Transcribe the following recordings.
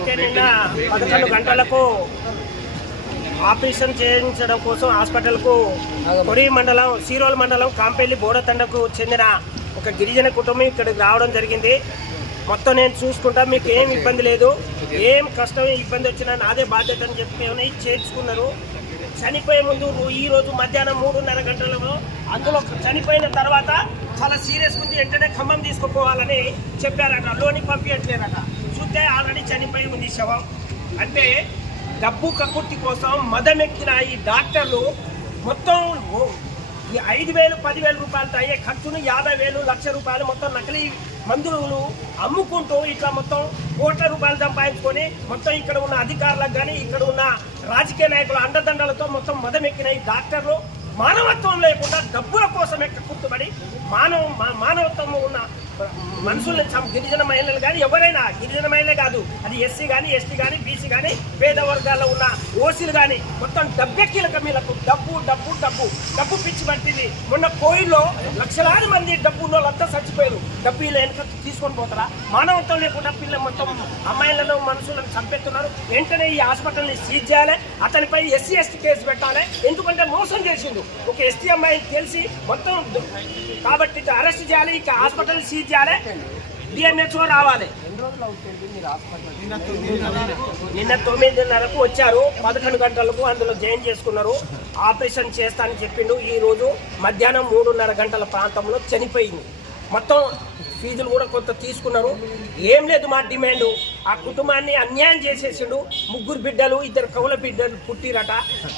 అయితే నిన్న పదకొండు గంటలకు ఆపరేషన్ చేయించడం కోసం హాస్పిటల్కు కొడి మండలం సీరోల్ మండలం కాంపెల్లి బోడతండకు చెందిన ఒక గిరిజన కుటుంబం ఇక్కడికి రావడం జరిగింది. మొత్తం నేను చూసుకుంటా మీకు ఏం ఇబ్బంది లేదు. ఏం కష్టం ఇబ్బంది వచ్చినా నాదే బాధ్యత అని చెప్పి ఏమైనా చేర్చుకున్నారు. చనిపోయే ముందు ఈ రోజు మధ్యాహ్నం మూడున్నర గంటలలో అందులో చనిపోయిన తర్వాత చాలా సీరియస్ ఉంది వెంటనే ఖమ్మం తీసుకుపోవాలని చెప్పారట. లోనికి పంపించట్లేదట. చూస్తే ఆల్రెడీ చనిపోయి ఉంది శవం. అంటే డబ్బు కక్కుర్తి కోసం మదమెక్కిన ఈ డాక్టర్లు మొత్తం ఈ ఐదు వేలు పదివేల రూపాయలతో అయ్యే ఖర్చును యాభై వేలు లక్ష రూపాయలు మొత్తం నకిలీ మందులు అమ్ముకుంటూ ఇట్లా మొత్తం కోట్ల రూపాయలు సంపాదించుకొని మొత్తం ఇక్కడ ఉన్న అధికారులకు కానీ ఇక్కడ ఉన్న రాజకీయ నాయకుల అండదండలతో మొత్తం మదమెక్కిన ఈ డాక్టర్లు మానవత్వం లేకుండా డబ్బుల కోసమే కుర్తుబడి మానవ మానవత్వం ఉన్న మనుషుల్ని చం- గిరిజన మహిళలు కానీ ఎవరైనా గిరిజన మహిళలే కాదు. అది ఎస్సీ కానీ ఎస్టీ కానీ బీసీ కానీ పేద వర్గాల్లో ఉన్న ఓసీలు కానీ మొత్తం డబ్బే కీలక మీలకు. డబ్బు డబ్బు డబ్బు. డబ్బు పిచ్చి పట్టింది. మొన్న కోయిల్లో లక్షలాది మంది డబ్బు ఉన్న వాళ్ళంతా చచ్చిపోయారు డబ్బు ఇలా వెనక తీసుకొని పోతారా? మానవత్వం లేకుండా పిల్ల మొత్తం అమ్మాయిలను మనుషులను చంపేస్తున్నారు. వెంటనే ఈ హాస్పిటల్ని సీజ్ చేయాలి. అతనిపై ఎస్సీ ఎస్టీ కేసు పెట్టాలి. ఎందుకంటే మోసం చేసిండు. ఒక ఎస్టీ అమ్మాయి తెలిసి మొత్తం కాబట్టి అరెస్ట్ చేయాలి. ఇక హాస్పిటల్ సీజ్ చేయాలి. డిఎంహెచ్ఓ రావాలి. నిన్న తొమ్మిదిన్నరకు వచ్చారు. పదకొండు గంటలకు అందులో జాయిన్ చేసుకున్నారు. ఆపరేషన్ చేస్తానని చెప్పిండు. ఈ రోజు మధ్యాహ్నం మూడున్నర గంటల ప్రాంతంలో చనిపోయింది. మొత్తం ఫీజులు కూడా కొంత తీసుకున్నారు. ఏం లేదు మా డిమాండ్. ఆ కుటుంబాన్ని అన్యాయం చేసేసిండు. ముగ్గురు బిడ్డలు ఇద్దరు కవుల బిడ్డలు పుట్టిరట.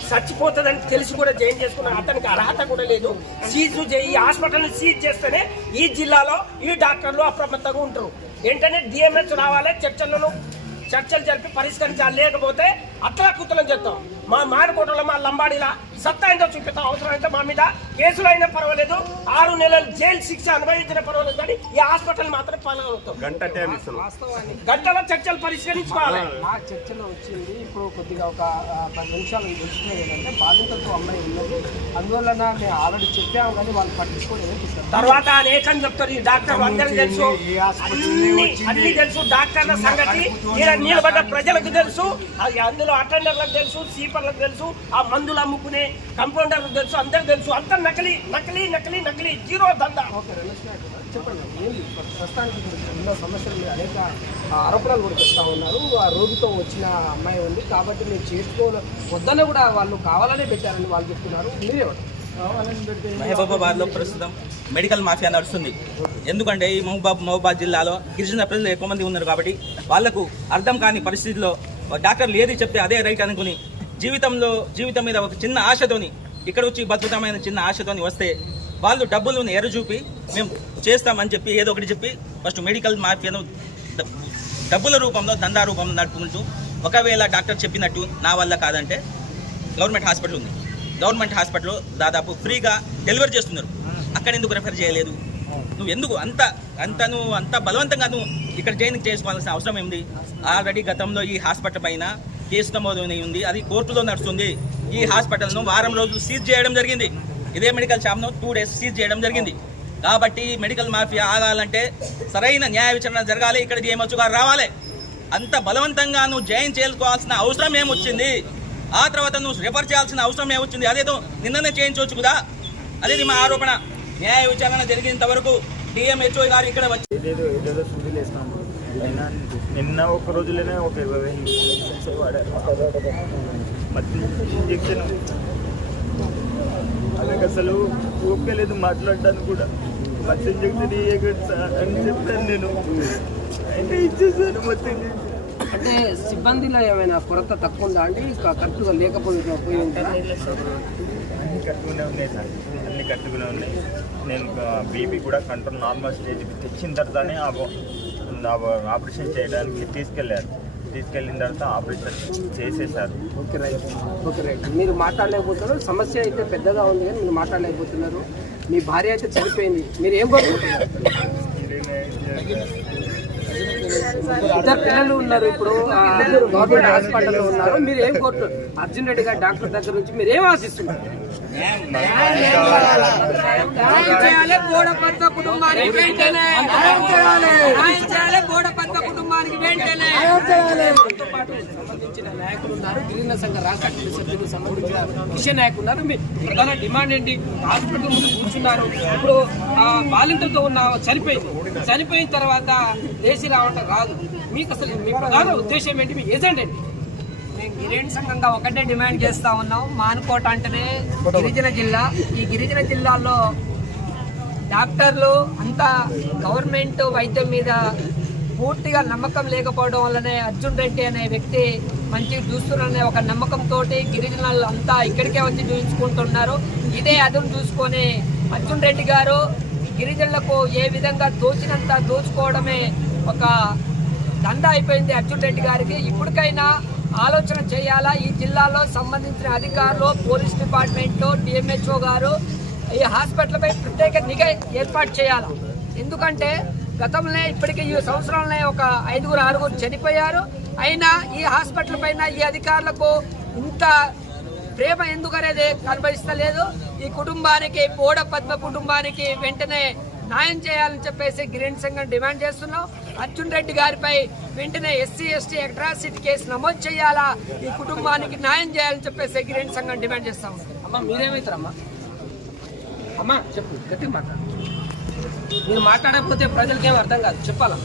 చచ్చిపోతుందని తెలిసి కూడా జాయిన్ చేసుకున్నారు. అతనికి అర్హత కూడా లేదు. సీజు ఈ హాస్పిటల్ని సీజ్ చేస్తేనే ఈ జిల్లాలో ఈ డాక్టర్లు అప్రమత్తంగా ఉంటారు. వెంటనే డిఎంఎస్ రావాలి చర్చలను చర్చలు జరిపి పరిష్కరించాలి. లేకపోతే అట్లా కుతలం చేస్తాం మా మారుకోటలో మా లంబాడిలా సత్తా ఏంటో చూపిస్తాం అవసరమైతే మా మీద. కేసులు అయినా పర్వాలేదు ఆరు నెలలు జైలు శిక్ష అనుభవించిన పర్వాలేదు కానీ ఈ హాస్పిటల్ మాత్రం పాల్గొనవుతాం గంట గంటలో చర్చలు పరిష్కరించుకోవాలి. నా చర్చలో వచ్చింది ఇప్పుడు కొద్దిగా ఒక పది నిమిషాలు వచ్చినాయి ఏంటంటే బాధితులతో అమ్మాయి ఉన్నది. అందువలన మేము ఆల్రెడీ చెప్పాము కానీ వాళ్ళు పట్టించుకోవడం తర్వాత అనేకం చెప్తారు ఈ డాక్టర్ అందరికి తెలుసు. అన్ని అన్ని తెలుసు డాక్టర్ల సంగతి. నిలబడ్డ ప్రజలకు తెలుసు. అది అందులో అటెండర్లకు తెలుసు సీపర్లకు తెలుసు ఆ మందులు అమ్ముకునే కంపౌండర్లకు తెలుసు అందరికి తెలుసు. అంతా నకిలీ నకిలీ నకిలీ నకిలీ జీరో దందా. చెప్పండి. సమస్యలు అనేక ఆ, ఆరోపణలు కూడా చేస్తూ ఉన్నారు. ఆ రోగితో వచ్చిన అమ్మాయి ఉంది. కాబట్టి మీరు చేసుకోవాలి వద్దనే కూడా వాళ్ళు కావాలనే పెట్టారని వాళ్ళు చెప్తున్నారు. మీరేమంటారు మహబూబాబాద్లో ప్రస్తుతం మెడికల్ మాఫియా నడుస్తుంది. ఎందుకంటే ఈ మహబూబాబ్ మహబూబాద్ జిల్లాలో గిరిజన ప్రజలు ఎక్కువ మంది ఉన్నారు కాబట్టి వాళ్ళకు అర్థం కాని పరిస్థితిలో డాక్టర్లు ఏది చెప్తే అదే రైట్ అనుకుని జీవితంలో జీవితం మీద ఒక చిన్న ఆశతోని ఇక్కడ వచ్చి బతుకుతామైన చిన్న ఆశతోని వస్తే వాళ్ళు డబ్బులను ఎరచూపి మేము చేస్తామని చెప్పి ఏదో ఒకటి చెప్పి ఫస్ట్ మెడికల్ మాఫియాను డబ్బుల రూపంలో దందా రూపంలో నడుపుకుంటూ ఒకవేళ డాక్టర్ చెప్పినట్టు నా వల్ల కాదంటే గవర్నమెంట్ హాస్పిటల్ ఉంది. గవర్నమెంట్ హాస్పిటల్లో దాదాపు ఫ్రీగా డెలివరీ చేస్తున్నారు. అక్కడ ఎందుకు రెఫర్ చేయలేదు? నువ్వు ఎందుకు అంత అంత నువ్వు అంత బలవంతంగా నువ్వు ఇక్కడ జాయిన్ చేసుకోవాల్సిన అవసరం ఏంది ఆల్రెడీ గతంలో ఈ హాస్పిటల్ పైన కేసు నమోదైన ఉంది. అది కోర్టులో నడుస్తుంది. ఈ హాస్పిటల్ను వారం రోజులు సీజ్ చేయడం జరిగింది. ఇదే మెడికల్ షాప్ను టూ డేస్ సీజ్ చేయడం జరిగింది. కాబట్టి మెడికల్ మాఫియా ఆగాలంటే సరైన న్యాయ విచారణ జరగాలి. ఇక్కడ ఏమొచ్చు గారు రావాలి. అంత బలవంతంగా నువ్వు జాయిన్ చేసుకోవాల్సిన అవసరం ఏమొచ్చింది? ఆ తర్వాత నువ్వు రిఫర్ చేయాల్సిన అవసరం ఏమొచ్చింది? అదేదో నిన్ననే చేయించవచ్చు కదా? అదేది మా ఆరోపణ. న్యాయ విచారణ జరిగినంత వరకు డిఎంహెచ్ఓ గారు ఇక్కడ వచ్చి నిన్న ఒక రోజులోనే ఒక ఇరవై మెడిసిన్స్ వాడారు. మధ్య ఇంజక్షన్. అలాగే అసలు లేదు మాట్లాడడానికి కూడా. మధ్య ఇంజక్షన్ సార్ అని చెప్పాను నేను. అయితే ఇచ్చేసాను మధ్య ఇంజక్షన్. అంటే సిబ్బందిలో ఏమైనా కొరత తక్కువ ఉందా అండి? కరెక్ట్గా లేకపోయి పోయి ఉంటారా? అన్ని కట్టుకునే ఉన్నాయి సార్. అన్ని కట్టుకునే ఉన్నాయి. నేను బీపీ కూడా కంట్రోల్ నార్మల్ స్టేజ్కి తెచ్చిన తర్వాతనే ఆ ఆపరేషన్ చేయడానికి తీసుకెళ్ళారు. తీసుకెళ్ళిన తర్వాత ఆపరేషన్ చేసేసారు. Okay right. Okay right. మీరు మాట్లాడలేకపోతున్నారు. సమస్య అయితే పెద్దగా ఉంది కానీ మీరు మాట్లాడలేకపోతున్నారు. మీ భార్య అయితే చనిపోయింది. మీరు ఏం కోరుకుంటున్నారు? ఇద్దరు పిల్లలు ఉన్నారు ఇప్పుడు గవర్నమెంట్ హాస్పిటల్లో ఉన్నారు. మీరు ఏం కోరుతున్నారు అర్జున్ రెడ్డి గారు డాక్టర్ దగ్గర నుంచి మీరు ఏం ఆశిస్తున్నారు? సంబంధించిన నాయకులు ఉన్నారు గిరిజన సంఘ రాష్ట్ర కమిటీ సభ్యులకు సంబంధించిన కిషన్ నాయకులు ఉన్నారు. మీ ప్రధాన డిమాండ్ ఏంటి? హాస్పిటల్ ముందు కూర్చున్నారు. ఇప్పుడు ఆ బాలింతలతో ఉన్న చనిపోయింది. చనిపోయిన తర్వాత లేచి రావటం రాదు. మీకు అసలు మీ ప్రధాన ఉద్దేశం ఏంటి? మీ ఏజెంట్ ఏంటి? మేము గిరిజన సంఘంగా ఒకటే డిమాండ్ చేస్తా ఉన్నాం. మానుకోట అంటేనే గిరిజన జిల్లా. ఈ గిరిజన జిల్లాలో డాక్టర్లు అంతా గవర్నమెంట్ వైద్యం మీద పూర్తిగా నమ్మకం లేకపోవడం వల్లనే అర్జున్ రెడ్డి అనే వ్యక్తి మంచి చూస్తున్నారనే ఒక నమ్మకంతో గిరిజనులు అంతా ఇక్కడికే వచ్చి చూపించుకుంటున్నారు. ఇదే అదును చూసుకొని అర్జున్ రెడ్డి గారు గిరిజనులకు ఏ విధంగా దోచినంత దోచుకోవడమే ఒక దండ అయిపోయింది అర్జున్ రెడ్డి గారికి. ఇప్పటికైనా ఆలోచన చేయాలా? ఈ జిల్లాలో సంబంధించిన అధికారులు పోలీస్ డిపార్ట్మెంట్ డిఎంహెచ్ఓ గారు ఈ హాస్పిటల్పై ప్రత్యేక నిఘా ఏర్పాటు చేయాలి? ఎందుకంటే గతంలో ఇప్పటికి ఈ సంవత్సరంలో ఒక ఐదుగురు ఆరుగురు చనిపోయారు. అయినా ఈ హాస్పిటల్ పైన ఈ అధికారులకు ఇంత ప్రేమ ఎందుకు అనేది కనిపిస్తలేదు ఈ కుటుంబానికి బోడ పద్మ కుటుంబానికి వెంటనే న్యాయం చేయాలని చెప్పేసి గిరిజన సంఘం డిమాండ్ చేస్తున్నాం. అర్జున్ రెడ్డి గారిపై వెంటనే ఎస్సీ ఎస్టీ అట్రాసిటీ కేసు నమోదు చేయాలా? ఈ కుటుంబానికి న్యాయం చేయాలని చెప్పేసి గిరిజన సంఘం డిమాండ్ చేస్తాం. అమ్మ మీరేమవుతారమ్మా అమ్మా చెప్పు గట్టిగా మాట్లాడు. మీరు మాట్లాడకపోతే ప్రజలకి ఏం అర్థం కాదు. చెప్పాలా?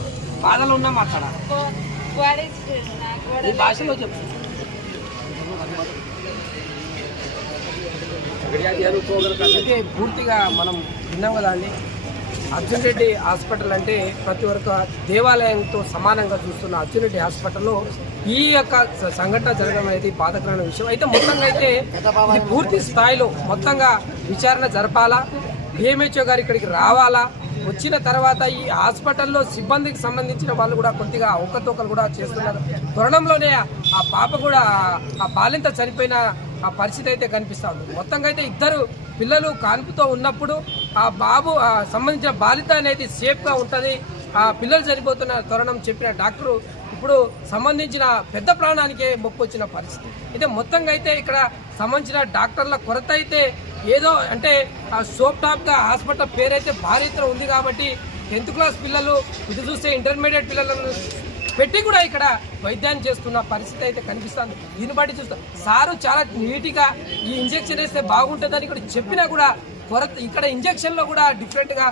బాధలు ఉన్నా మాట్లాడాలి? ఈ భాషలో చెప్పు. అయితే పూర్తిగా మనం విన్నాం కదా అండి. అర్జున్ రెడ్డి హాస్పిటల్ అంటే ప్రతి ఒక్క దేవాలయంతో సమానంగా చూస్తున్న అర్జున్ రెడ్డి హాస్పిటల్లో ఈ యొక్క సంఘటన జరగడం అనేది బాధకరమైన విషయం. అయితే మొత్తంగా అయితే ఇది పూర్తి స్థాయిలో మొత్తంగా విచారణ జరపాలా? డిఎంహెచ్ఓ గారు ఇక్కడికి రావాలా? వచ్చిన తర్వాత ఈ హాస్పిటల్లో సిబ్బందికి సంబంధించిన వాళ్ళు కూడా కొద్దిగా ఒక్కతోకలు కూడా చేస్తున్నారు. త్వరణంలోనే ఆ పాప కూడా ఆ బాలింత చనిపోయిన ఆ పరిస్థితి అయితే కనిపిస్తూ ఉంది. మొత్తంగా అయితే ఇద్దరు పిల్లలు కాన్పుతో ఉన్నప్పుడు ఆ బాబు ఆ సంబంధించిన బాలిత అనేది సేఫ్గా ఉంటుంది. ఆ పిల్లలు చనిపోతున్న తరుణం చెప్పిన డాక్టరు ఇప్పుడు సంబంధించిన పెద్ద ప్రాణానికే మొప్పు వచ్చిన పరిస్థితి. అయితే మొత్తంగా అయితే ఇక్కడ సంబంధించిన డాక్టర్ల కొరత అయితే ఏదో అంటే ఆ సోప్ టాప్గా హాస్పిటల్ పేరైతే భారీ ఉంది కాబట్టి టెన్త్ క్లాస్ పిల్లలు ఇది చూస్తే ఇంటర్మీడియట్ పిల్లలను పెట్టి కూడా ఇక్కడ వైద్యాన్ని చేస్తున్న పరిస్థితి అయితే కనిపిస్తుంది. దీన్ని బట్టి చూస్తాం. సారు చాలా నీట్గా ఈ ఇంజెక్షన్ వేస్తే బాగుంటుందని ఇక్కడ చెప్పినా కూడా కొరత ఇక్కడ ఇంజెక్షన్లో కూడా డిఫరెంట్గా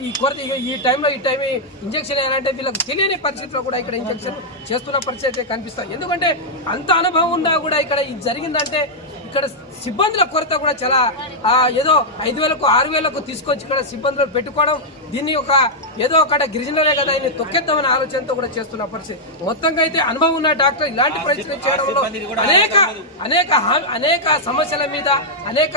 ఈ కొరత ఈ- టైంలో ఈ టైం ఇంజక్షన్ వేయాలంటే వీళ్ళకి తెలియని పరిస్థితిలో కూడా ఇక్కడ ఇంజెక్షన్ చేస్తున్న పరిస్థితి అయితే కనిపిస్తుంది. ఎందుకంటే అంత అనుభవం ఉన్నా కూడా ఇక్కడ ఇది జరిగిందంటే ఇక్కడ సిబ్బందుల కొరత కూడా చాలా ఏదో ఐదు వేలకు ఆరు వేలకు తీసుకొచ్చి ఇక్కడ సిబ్బందులు పెట్టుకోవడం దీన్ని ఒక ఏదో ఒక గిరిజనులే కదా ఆయన తొక్కేద్దామనే ఆలోచనతో కూడా చేస్తున్న పరిస్థితి. మొత్తంగా అయితే అనుభవం ఉన్న డాక్టర్ ఇలాంటి ప్రయత్నం చేయడంలో అనేక అనేక అనేక సమస్యల మీద అనేక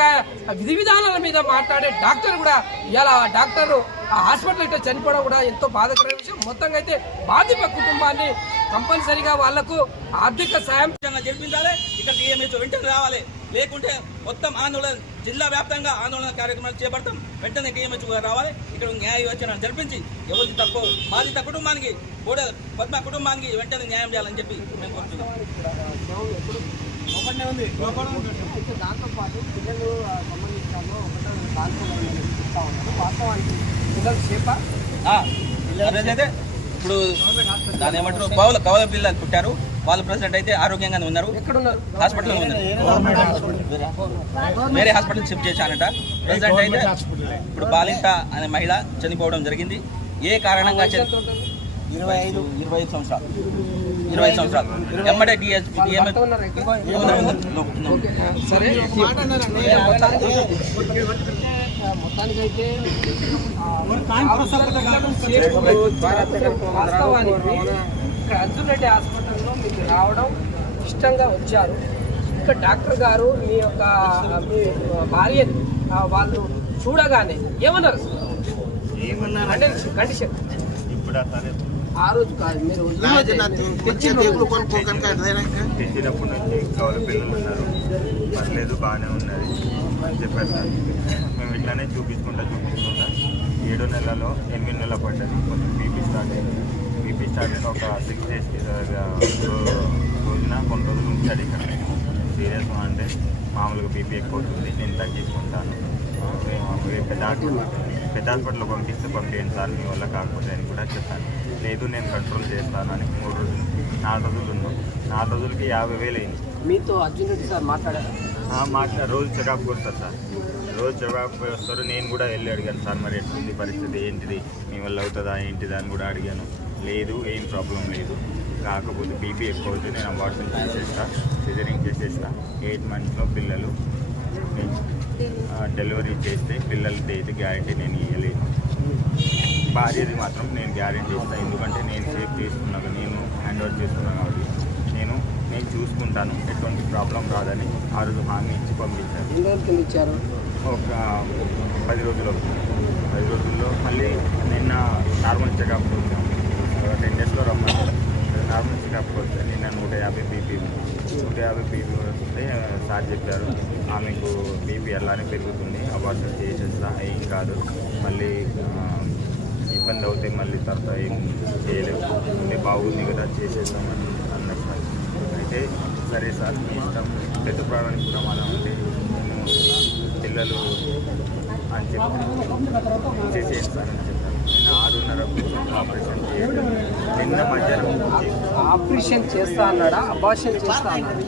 విధి విధానాల మీద మాట్లాడే డాక్టర్ కూడా ఇలా డాక్టర్ ఆ హాస్పిటల్ ఇట్లా చనిపోవడం కూడా ఎంతో బాధాకరమైన విషయం. మొత్తంగా అయితే బాధిత కుటుంబాన్ని కంపల్సరిగా వాళ్ళకు ఆర్థిక సాయం జరిపించాలి. ఇక్కడ వెంటనే రావాలి. లేకుంటే మొత్తం ఆందోళన జిల్లా వ్యాప్తంగా ఆందోళన కార్యక్రమాలు చేపడతాం. వెంటనే డిఎంహెచ్ రావాలి. ఇక్కడ న్యాయ యోచన జరిపించి ఎవరికి తక్కువ బాధిత కుటుంబానికి కూడా పద్మ కుటుంబానికి వెంటనే న్యాయం చేయాలని చెప్పి మేము కోరుతున్నాం. పిల్లలు ఒకటో చెప్తా వాస్తవానికి పిల్లలు ఇప్పుడు దాని ఏమంటారు? కౌల కౌల పిల్లలు పుట్టారు. వాళ్ళు ప్రెసిడెంట్ అయితే ఆరోగ్యంగానే ఉన్నారు. హాస్పిటల్లో ఉన్నారు. వేరే హాస్పిటల్. షిఫ్ట్ చేశానంట ప్రెసిడెంట్ అయితే ఇప్పుడు బాలింత అనే మహిళ చనిపోవడం జరిగింది. ఏ కారణంగా ఇరవై ఐదు ఇరవై ఐదు సంవత్సరాలు. ఇరవై ఐదు సంవత్సరాలు. ఎమ్మడే డిఎస్ భర్త ఉన్నారు ఇక్కడ? ఓకే, ఆ, సరే మొత్తానికి అయితే వాస్తవానికి ఇక్కడ అర్జున్ రెడ్డి హాస్పిటల్లో మీకు రావడం ఇష్టంగా వచ్చారు. ఇక్కడ డాక్టర్ గారు మీ యొక్క మీ భార్య వాళ్ళు చూడగానే ఏమన్నారు? కండిషన్ ఇప్పుడు ఆ రోజు కాదు మీరు నుంచి పిల్లలు ఉన్నారు. పర్లేదు బాగానే ఉన్నది. అని చెప్పారు సార్ మేము ఇట్లానే చూపించుకుంటా చూపించుకుంటా. ఏడో నెలలో ఎనిమిది నెలల పడ్డది కొంచెం బీపీ స్టార్ట్ అయింది. బీపీ స్టార్ట్ అయిన ఒక సిక్స్ డేస్కి రోజున కొన్ని రోజులు ఉంచాడు ఇక్కడ సీరియస్ అంటే మామూలుగా బీపీ ఎక్కువ అవుతుంది నేను తగ్గించుకుంటాను పెద్ద పెద్ద హాస్పిటల్లో పంపిస్తే పంపించండి సార్ మీ వల్ల కాకపోతే అని కూడా చెప్పాను. లేదు నేను కంట్రోల్ చేస్తాను అని మూడు రోజులు నాలుగు రోజులు ఉన్నాం. నాలుగు రోజులకి యాభై వేలు అయింది. మీతో అర్జున్ రెడ్డి సార్ మాట్లాడారు? మాట్లా రోజు చెకప్ వస్తారు సార్. రోజు చెకప్ వస్తారు నేను కూడా వెళ్ళి అడిగాను సార్ మరి ఎట్లుంది పరిస్థితి? ఏంటిది? మీ వల్ల అవుతుందా? ఏంటిది? అని కూడా అడిగాను. లేదు ఏం ప్రాబ్లం లేదు. కాకపోతే బీపీ ఎక్కువ అవుతుంది నేను అబార్షన్ చేసేస్తా సిజరింగ్ చేసేస్తా. ఎయిట్ మంత్స్లో పిల్లలు డెలివరీ చేస్తే పిల్లలది అయితే గ్యారంటీ నేను ఇవ్వలేను భార్యది మాత్రం నేను గ్యారంటీ ఇస్తాను ఎందుకంటే నేను సేవ్ చేసుకున్నాను నేను హ్యాండ్ ఓవర్ చేసుకున్నాను కాబట్టి నేను నేను చూసుకుంటాను. ఎటువంటి ప్రాబ్లం రాదని ఆ రోజు హామీ ఇచ్చి పంపించాను ఒక పది రోజులు పది రోజుల్లో మళ్ళీ నిన్న నార్మల్ చెకప్ వచ్చాం టెన్ డేస్లో రమ్మన్నారు నార్మల్ చెకప్ వస్తే నిన్న నూట యాభై బీపీ నూట యాభై బీపీ వస్తే సార్ చెప్పారు ఆమెకు బీపీ అలానే పెరుగుతుంది అబార్షన్ ఏం కాదు. మళ్ళీ ఇబ్బంది అవుతాయి మళ్ళీ తర్వాత ఏం చేయలేవు. మళ్ళీ బాగుంది కదా చేసేద్దామని అన్నారు సార్ అయితే సరే సార్ మీ ఇష్టం. పెద్ద ప్రాణానికి ప్రమాదం ఉంది నేను పిల్లలు అని చెప్పి చేసేస్తానని చెప్పారు. నేను ఆరున్నర ఆపరేషన్ చేయాలి నిన్న మధ్యాహ్నం ఆపరేషన్ చేస్తా అన్నాడా? అబార్షన్ చేస్తా అన్నాడు?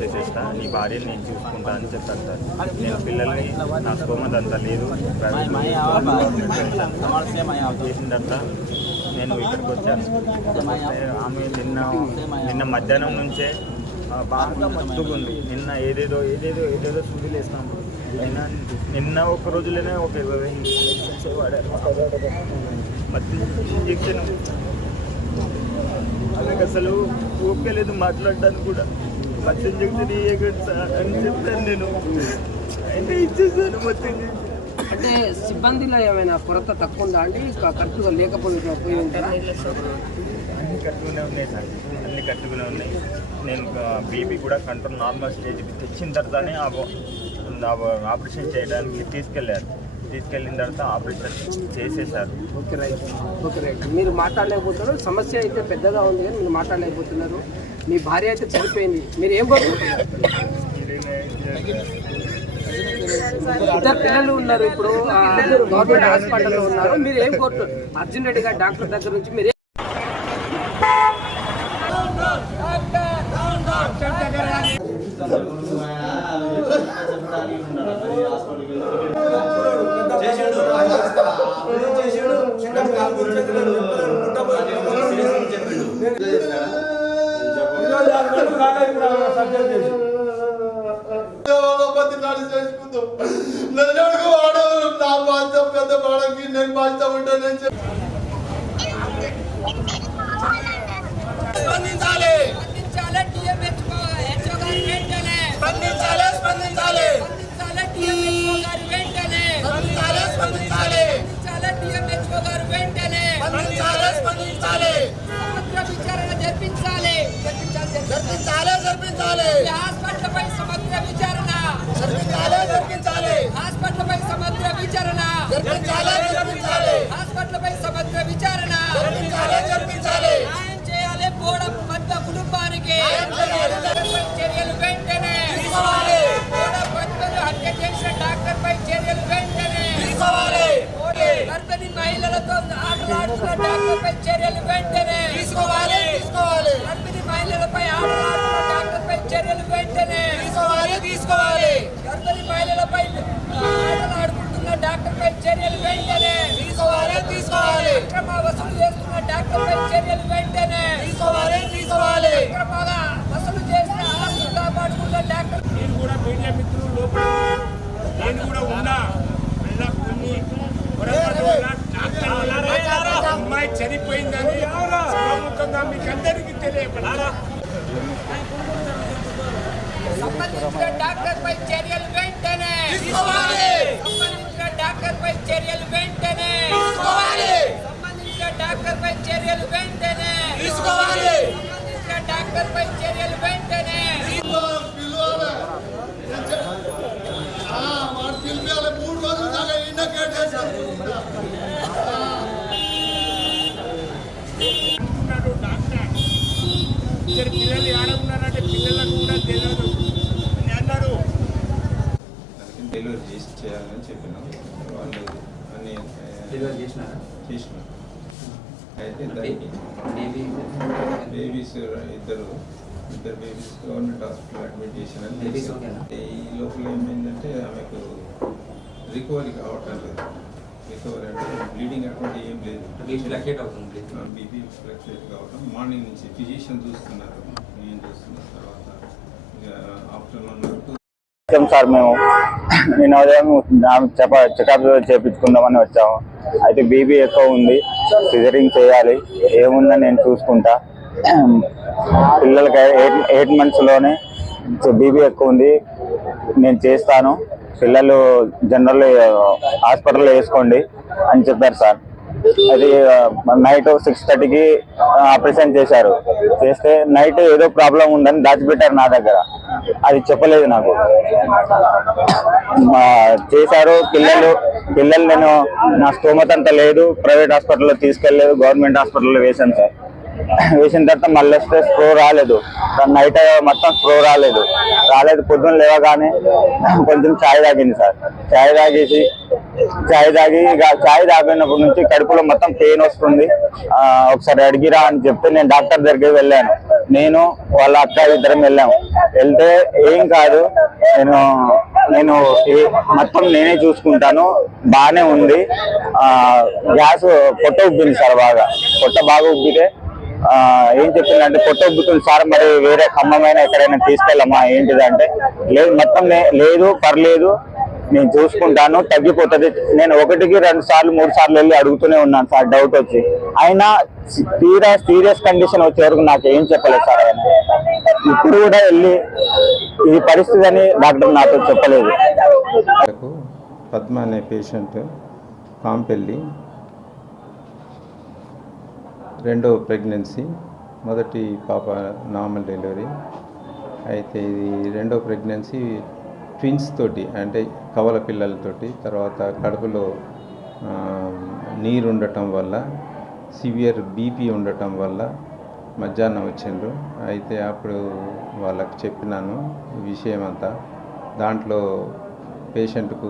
చేసేస్తా నీ భార్యని నేను చూసుకుంటా అని చెప్పాను సార్. నేను పిల్లల్ని నా స్తోమత అంతా లేదు. చేసిన తర్వాత నేను ఇక్కడికి వచ్చాను. ఆమె నిన్న నిన్న మధ్యాహ్నం నుంచే ఆ, బాగా మత్తుకుంది నిన్న ఏదేదో ఏదేదో ఏదేదో వేస్తాం నిన్న నిన్న ఒక రోజులోనే ఒక ఇరవై ఇంజక్షన్స్ వాడారు. మత్తు ఇంజక్షన్. అలాగే అసలు ఓపిక లేదు మాట్లాడడానికి కూడా. మత్తు ఇంజక్షన్ ఇవ్వకండి సార్ అని చెప్పాను నేను. అయితే ఇచ్చేసాను మత్తు ఇంజక్షన్. అంటే సిబ్బందిలో ఏమైనా కొరత తక్కువ ఉందా అండి? పోయి ఉంటారా? అన్ని కరెక్ట్గానే ఉన్నాయి సార్. అన్ని కరెక్ట్గానే ఉన్నాయి. నేను బీపీ కూడా కంట్రోల్ నార్మల్ స్టేజ్కి తెచ్చిన తర్వాతనే ఆపరేషన్ చేయడానికి తీసుకెళ్ళారు తీసుకెళ్ళిన తర్వాత ఆపరేషన్ చేసేసారు. Okay right. Okay right. మీరు మాట్లాడలేకపోతున్నారు. సమస్య అయితే పెద్దగా ఉంది కానీ మీరు మాట్లాడలేకపోతున్నారు. మీ భార్య అయితే చనిపోయింది. మీరు ఏం కోరుకుంటున్నారు? ఇద్దరు పిల్లలు ఉన్నారు ఇప్పుడు. గవర్నమెంట్ హాస్పిటల్లో ఉన్నారు. మీరు ఏం కోరుతున్నారు అర్జున్ రెడ్డి గారు డాక్టర్ దగ్గర నుంచి మీరు ఆరోపణలపై సమగ్ర విచారణ న్యాయం చేయాలి బోడ పెద్ద కుటుంబానికి. చర్యలు వెంటనే. బోడ హత్య చేసిన డాక్టర్ పై చర్యలు వెంటనే. గర్భిణీ మహిళలతో ఆటలాడుతున్న డాక్టర్ పై చర్యలు వెంటనే. తీసుకోవాలి తీసుకోవాలి. గర్భిణీ మహిళలపై ఆటలాడుతున్న డాక్టర్ పై చర్యలు వెంటనే. తీసుకోవాలి తీసుకోవాలి. గర్భిణీ మహిళలపై అడ్మిట్ Babies ఓకేనా? ఈ లోపల ఏమైందంటే ఆమెకు రికవరీ కావటం లేదు. రికవరీ అంటే బ్లీడింగ్ అటువంటి ఏం లేదు. బీపీ ఫ్లక్చుయేట్ అవుతుంది బీపీ ఫ్లక్చుయేట్ కావటం. మార్నింగ్ నుంచి ఫిజిషియన్ చూస్తున్నారు. నేను చూస్తున్న తర్వాత ఆఫ్టర్నూన్ వరకు సార్ మేము. నేను ఉదయం చెప్ప చెకప్ చేపించుకుందామని వచ్చాము. అయితే బీపీ ఎక్కువ ఉంది. సిజరింగ్ చేయాలి. ఏముందని నేను చూసుకుంటా. పిల్లలకి ఎయిట్ ఎయిట్ మంత్స్లోనే బీపీ ఎక్కువ ఉంది. నేను చేస్తాను. పిల్లలు జనరల్ హాస్పిటల్లో వేసుకోండి అని చెప్పారు సార్. అది నైట్ సిక్స్ థర్టీకి ఆపరేషన్ చేశారు. చేస్తే నైట్ ఏదో ప్రాబ్లం ఉందని దాచిపెట్టారు నా దగ్గర. అది చెప్పలేదు నాకు. మా చేశారు. పిల్లలు పిల్లలు నేను నా స్తోమత అంత లేదు. ప్రైవేట్ హాస్పిటల్లో తీసుకెళ్ళలేదు. గవర్నమెంట్ హాస్పిటల్లో వేశాను సార్. వేసిన తర్వాత మళ్ళీ వస్తే స్ప్రో రాలేదు. నైట్ మొత్తం స్ప్రో రాలేదు. రాలేదు పొద్దున్న లేవగానే కొంచెం ఛాయ్ తాగింది సార్. ఛాయ్ తాగేసి ఛాయ్ తాగి ఇక ఛాయ్ తాగినప్పటి నుంచి కడుపులో మొత్తం పెయిన్ వస్తుంది. ఒకసారి అడిగిరా అని చెప్తే నేను డాక్టర్ దగ్గరికి వెళ్ళాను. నేను వాళ్ళ అక్క ఇద్దరం వెళ్ళాము వెళ్తే ఏం కాదు నేను నేను మొత్తం నేనే చూసుకుంటాను. బాగానే ఉంది. గ్యాస్ పొట్ట ఉబ్బింది సార్ బాగా. పొట్ట బాగా ఉబ్బితే ఏం చెప్పిందంటే కొత్త ఉబ్బుతుంది సార్ మరి వేరే ఖమ్మమైన ఎక్కడైనా తీసుకెళ్ళమా ఏంటిది అంటే లేదు మొత్తం లేదు పర్లేదు నేను చూసుకుంటాను తగ్గిపోతుంది. నేను ఒకటికి రెండు సార్లు మూడు సార్లు వెళ్ళి అడుగుతూనే ఉన్నాను సార్ డౌట్ వచ్చి. అయినా తీరా సీరియస్ కండిషన్ వచ్చే వరకు నాకు ఏం చెప్పలేదు సార్ ఆయన. ఇప్పుడు కూడా వెళ్ళి ఇది పరిస్థితి అని డాక్టర్ నాతో చెప్పలేదు. పద్మ అనే పేషెంట్ పాంపెల్లి రెండో ప్రెగ్నెన్సీ. మొదటి పాప నార్మల్ డెలివరీ. అయితే ఇది రెండో ప్రెగ్నెన్సీ ట్విన్స్ తోటి అంటే కవల పిల్లలతోటి తర్వాత కడుపులో నీరు ఉండటం వల్ల సివియర్ బీపీ ఉండటం వల్ల మధ్యాహ్నం వచ్చిండ్రు. అయితే అప్పుడు వాళ్ళకి చెప్పినాను విషయం అంతా దాంట్లో పేషెంట్కు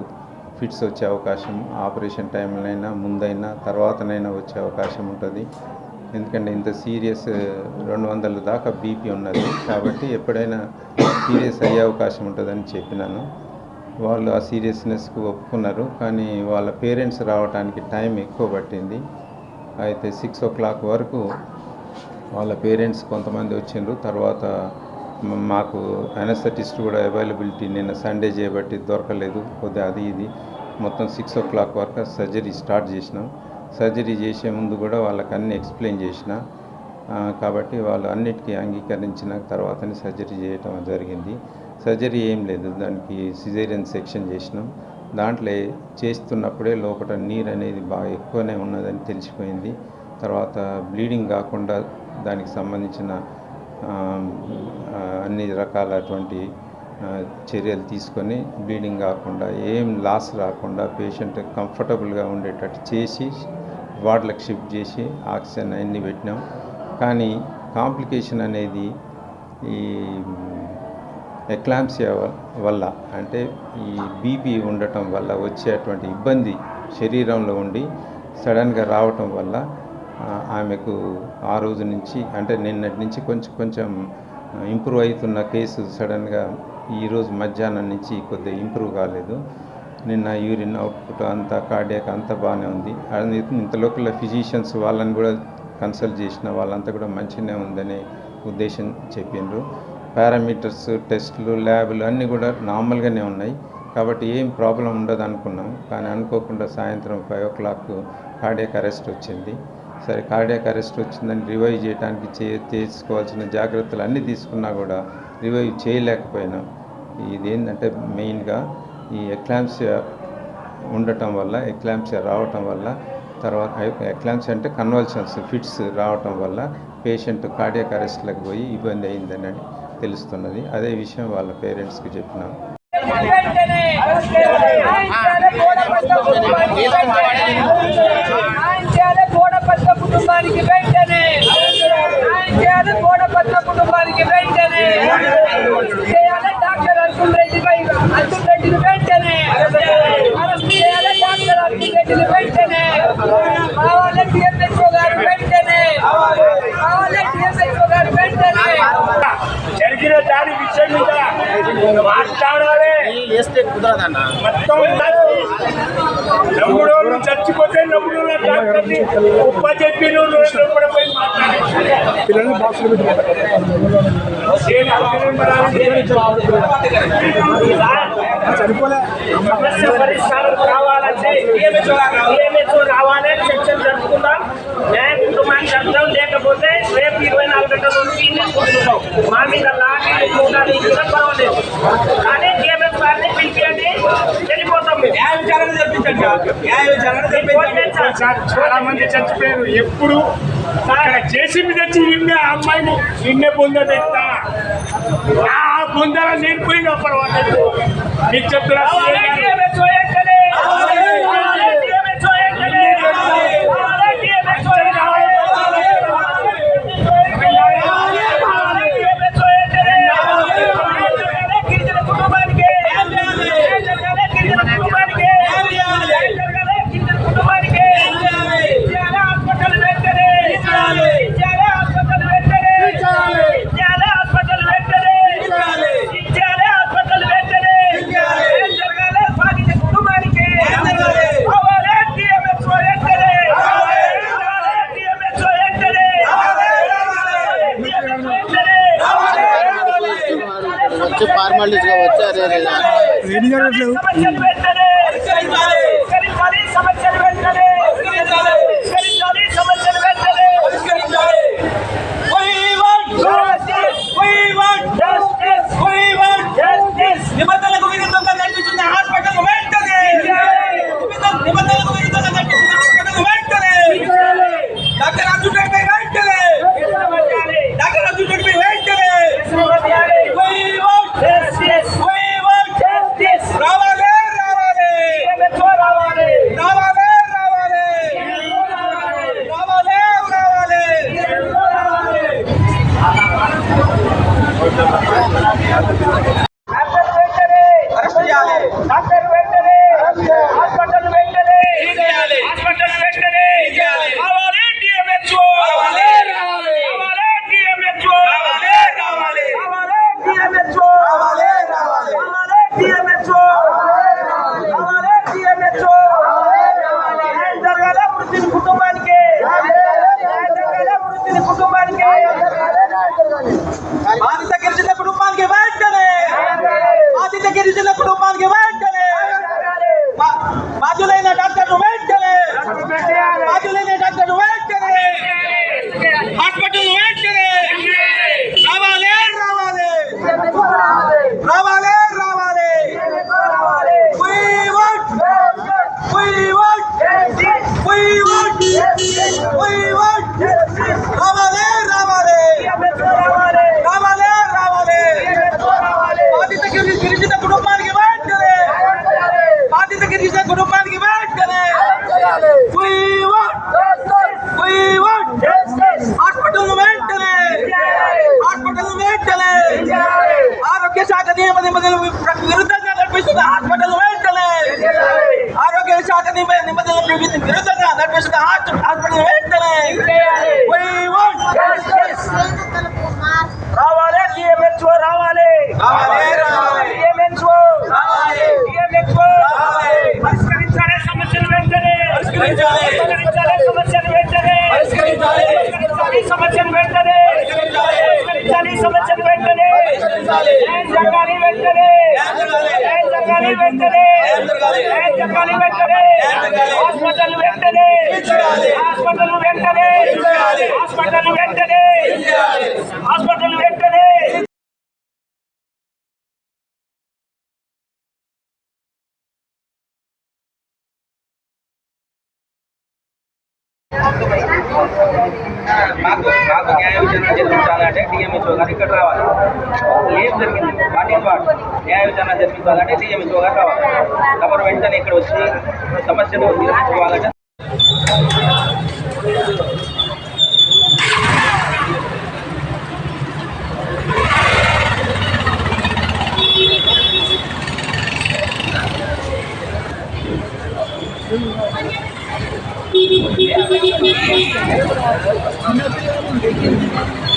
ఫిట్స్ వచ్చే అవకాశం ఆపరేషన్ టైంలోనైనా ముందైనా తర్వాతనైనా వచ్చే అవకాశం ఉంటుంది. ఎందుకంటే ఇంత సీరియస్ రెండు వందల దాకా బీపీ ఉన్నది. కాబట్టి ఎప్పుడైనా సీరియస్ అయ్యే అవకాశం ఉంటుందని చెప్పినాను. వాళ్ళు ఆ సీరియస్నెస్కు ఒప్పుకున్నారు. కానీ వాళ్ళ పేరెంట్స్ రావడానికి టైం ఎక్కువ పట్టింది. అయితే సిక్స్ ఓ క్లాక్ వరకు వాళ్ళ పేరెంట్స్ కొంతమంది వచ్చిండ్రు. తర్వాత మాకు అనస్థటిస్ట్ కూడా అవైలబిలిటీ నిన్న సండే చేయబట్టి దొరకలేదు. కొద్దిగా అది ఇది. మొత్తం సిక్స్ ఓ క్లాక్ వరకు సర్జరీ స్టార్ట్ చేసినాం. సర్జరీ చేసే ముందు కూడా వాళ్ళకి అన్ని ఎక్స్ప్లెయిన్ చేసిన కాబట్టి వాళ్ళు అన్నిటికీ అంగీకరించిన తర్వాతనే సర్జరీ చేయటం జరిగింది. సర్జరీ ఏం లేదు దానికి సిజేరియన్ సెక్షన్ చేసినాం. దాంట్లో చేస్తున్నప్పుడే లోపల నీరు అనేది బాగా ఎక్కువనే ఉన్నదని తెలిసిపోయింది. తర్వాత బ్లీడింగ్ కాకుండా దానికి సంబంధించిన అన్ని రకాలటువంటి చర్యలు తీసుకొని బ్లీడింగ్ కాకుండా ఏం లాస్ రాకుండా పేషెంట్ కంఫర్టబుల్గా ఉండేటట్టు చేసి వార్డులకు షిఫ్ట్ చేసి ఆక్సిజన్ అన్నీ పెట్టినాం. కానీ కాంప్లికేషన్ అనేది ఈ ఎక్లాంప్సియా వల్ల అంటే ఈ బీపీ ఉండటం వల్ల వచ్చేటువంటి ఇబ్బంది శరీరంలో ఉండి సడన్గా రావటం వల్ల ఆమెకు ఆ రోజు నుంచి అంటే నిన్నటి నుంచి కొంచెం కొంచెం ఇంప్రూవ్ అవుతున్న కేసు సడన్గా ఈరోజు మధ్యాహ్నం నుంచి కొద్దిగా ఇంప్రూవ్ కాలేదు. నిన్న యూరిన్ అవుట్పుట్ అంతా కార్డియాక్ అంతా బాగానే ఉంది. అది ఇంత లోకల్ ఫిజిషియన్స్ వాళ్ళని కూడా కన్సల్ట్ చేసిన వాళ్ళంతా కూడా మంచిగానే ఉందనే ఉద్దేశం చెప్పిండ్రు. పారామీటర్స్ టెస్టులు ల్యాబ్లు అన్నీ కూడా నార్మల్గానే ఉన్నాయి. కాబట్టి ఏం ప్రాబ్లం ఉండదు అనుకున్నాం. కానీ అనుకోకుండా సాయంత్రం five o'clock cardiac arrest వచ్చింది. సరే కార్డియాక్ అరెస్ట్ వచ్చిందని రివైవ్ చేయడానికి చే తీసుకోవాల్సిన జాగ్రత్తలు అన్నీ తీసుకున్నా కూడా రివైవ్ చేయలేకపోయినాం. ఇది ఏంటంటే మెయిన్గా ఈ ఎక్లాంప్సియా ఉండటం వల్ల ఎక్లాంప్సియా రావటం వల్ల తర్వాత ఎక్లాంప్స్ అంటే కన్వల్షన్స్ ఫిట్స్ రావటం వల్ల పేషెంట్ కార్డియక్ అరెస్ట్లకు పోయి ఇబ్బంది అయిందని తెలుస్తున్నది. అదే విషయం వాళ్ళ పేరెంట్స్కి చెప్పినాం చేస్తే కుదరదన్నా మొత్తం నమ్ముడు చచ్చిపోతే నమ్ముడు ఉప్ప చెప్పి చనిపోలే సమస్య పరిష్కారం కావాలంటే ఏమి చూడాలి ఏమి చూడాలని సార్ చాలా మంది చచ్చిపోయారు. ఎప్పుడు? ఇక్కడ జేసీబీ తెచ్చి నిన్నే అమ్మాయిని నిన్నే బొంద తెస్తా ఆ బొందలో నేను పోయిన పర్వాలేదు నీకు చెప్తున్నా జరగాలి వెంటనే. హాస్పిటల్ వెంటనే. హాస్పిటల్ వెంటనే. హాస్పిటల్ వెంటనే. హాస్పిటల్ వెంటనే. మాకు మాకు న్యాయం జరిగించాలంటే డిఎంహెచ్ఓ గారు ఇక్కడ రావాలి. ఏం జరిగింది వాట్ ఈస్ వాట్ న్యాయ విచారణ జరిపించాలంటే డిఎంహెచ్ఓ గారు రావాలి తమరు వెంటనే ఇక్కడ వచ్చి సమస్యను తీర్చుకోవాలంటే ఆ